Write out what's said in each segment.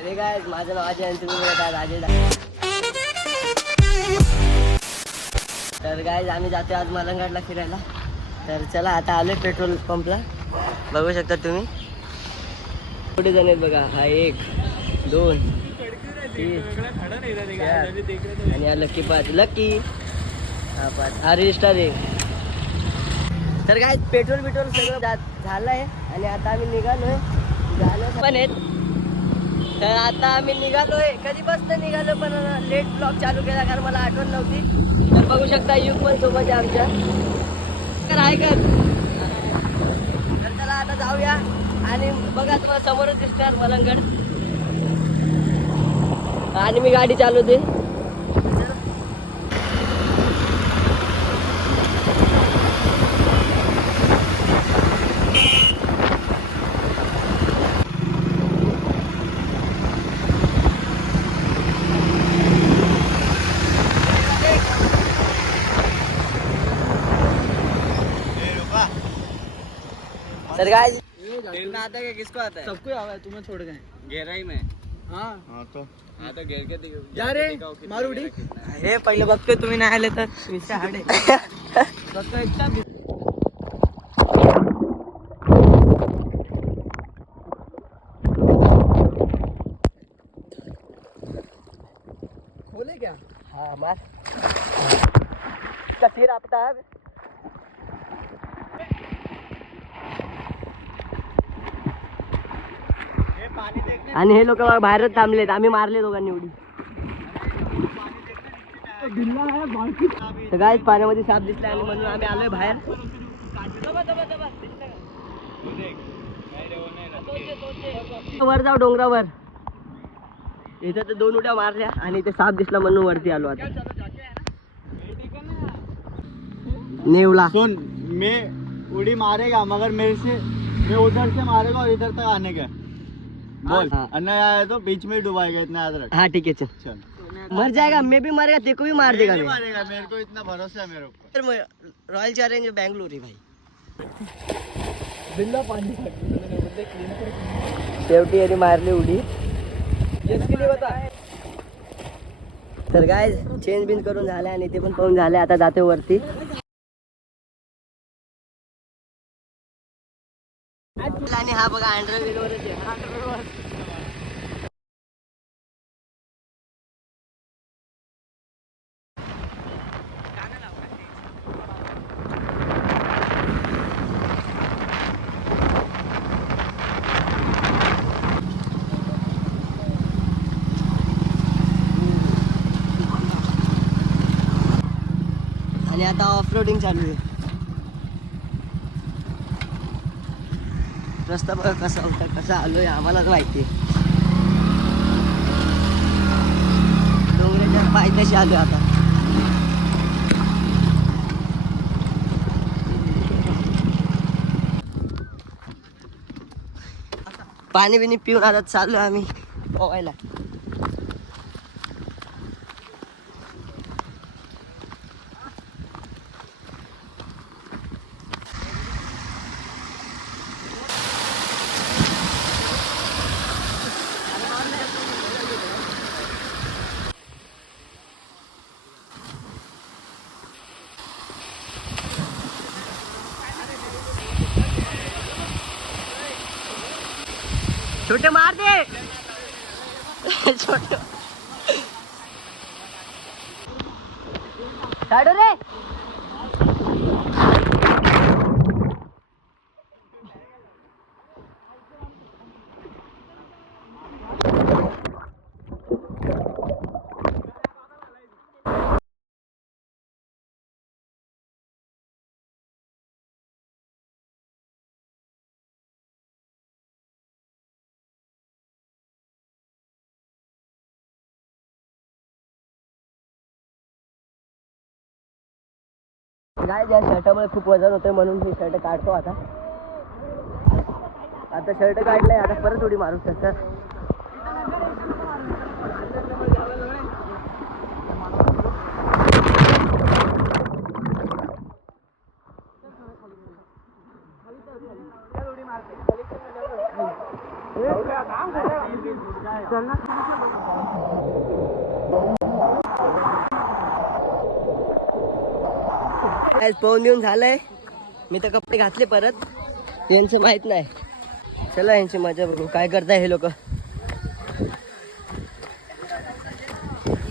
अरे काय माझं नाव अजय आणि तुम्ही बोलत अजय. तर काय आम्ही जातो आज मलंगडला फिरायला. तर चला आता आलोय पेट्रोल पंपला. बघू शकता तुम्ही कुठे जण आहेत बघा. हा 1 2 3 आणि हा लकी 5 लकी हा 5 हा रजिस्टर आहे. तर काय पेट्रोल सगळं झालंय आणि आता आम्ही निघालोय झालं पण आहेत. तर आता आम्ही निघालोय कधीपासून निघालो पण लेट ब्लॉग चालू केला कारण मला आठवण नव्हती. तर बघू शकता युग पण सोबत आहे आमच्या. तर आहे का तर चला आता जाऊया आणि बघा तुम्हाला समोरच दिसणार मलंगड आणि मी गाडी चालवते. सर काय आता क्या किसको आता है? सबको आवा है, तुम्हें छोड़ गए. गहराई में हाँ तो घेर के जा रे मारुडी. हे पहिले बघतोय तुम्ही नाही आले तर विषय हाडे. बघतोय इतका खोले क्या. हाँ मार कसीर आपता है. आणि हे लोक बाहेरच थांबलेत. आम्ही मारले दोघांनी उडी. तर काय पाण्यामध्ये साप दिसला आणि म्हणून आम्ही आलोय बाहेर. वर जाऊ डोंगरावर. इथं तर 2 उड्या मारल्या आणि इथे साप दिसला म्हणून वरती आलो आता. नेवला सुन मैं उड़ी मारेगा मगर मेरे से मैं उधर से मारेगा और इधर तक आने का बोल. हाँ. अन्य आया तो बीच में ही डुबाएगा इतना याद रख. हाँ ठीक है चल. चल मर जाएगा मैं भी मारेगा तेरे को भी मार देगा. नहीं मारेगा मेरे को इतना भरोसा है मेरे ऊपर. रॉयल चॅलेंज बँगलोर आहे भाई. बिल्ला पानी शेवटी यांनी मारली उडी. इसके लिए बता. तर काय चेंज बिन करून झाले आणि ते पण पाहून झाले. आता जाते वरती. आणि हा बघा अँड्रॉइड वरच आहे. आणि आता ऑफ रोडिंग चालू आहे. रस्ता बघा कसा होता कसा आलोय आम्हालाच माहिती. डोंगराच्या पायथ्याशी आलोय आता. पाणी बिनी पिऊन आता चाललो आम्ही पोहायला. छोटे मार दे. छोटे काढो रे. काय या शर्टामुळे खूप वजन होतंय म्हणून मी शर्ट काढतो आता. आता शर्ट काढलंय आता परत उडी मारू शकता. पोहून येऊन झालंय. मी तर कपडे घातले परत. यांचं माहित नाही. चला यांची मजा बघू काय करताय हे लोक.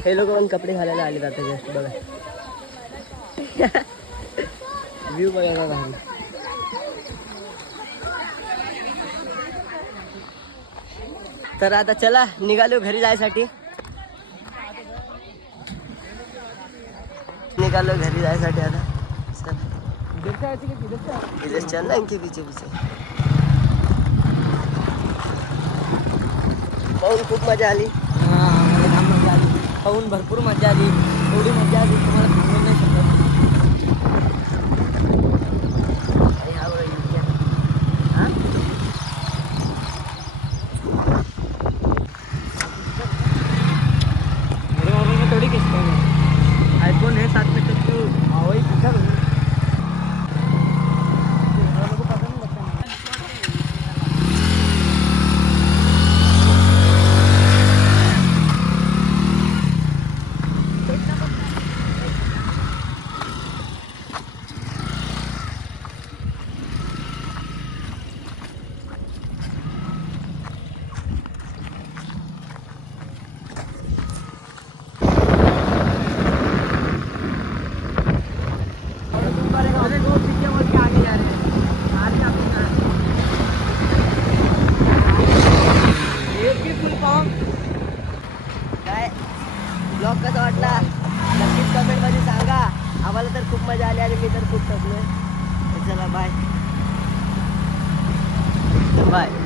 हे लोक पण कपडे घालायला आले जातात जास्त बघा. व्ह्यू बघायला भारी. तर आता चला निघालो घरी जायसाठी. निघालो घरी जायसाठी आता. इधर चलना इनके पीछे पीछे. पाहून खूप मजा आली. मजा आली पाहून भरपूर मजा आली. एवढी मजा आली तुम्हाला सांगू नाही शकत. थोडी किस्त आईफोन है साथ में तो वही पूछा काय ब्लॉग कसा वाटला नक्कीच कमेंटमध्ये सांगा. आम्हाला तर खूप मजा आली आणि मी तर खूप थकलोय. चला बाय बाय.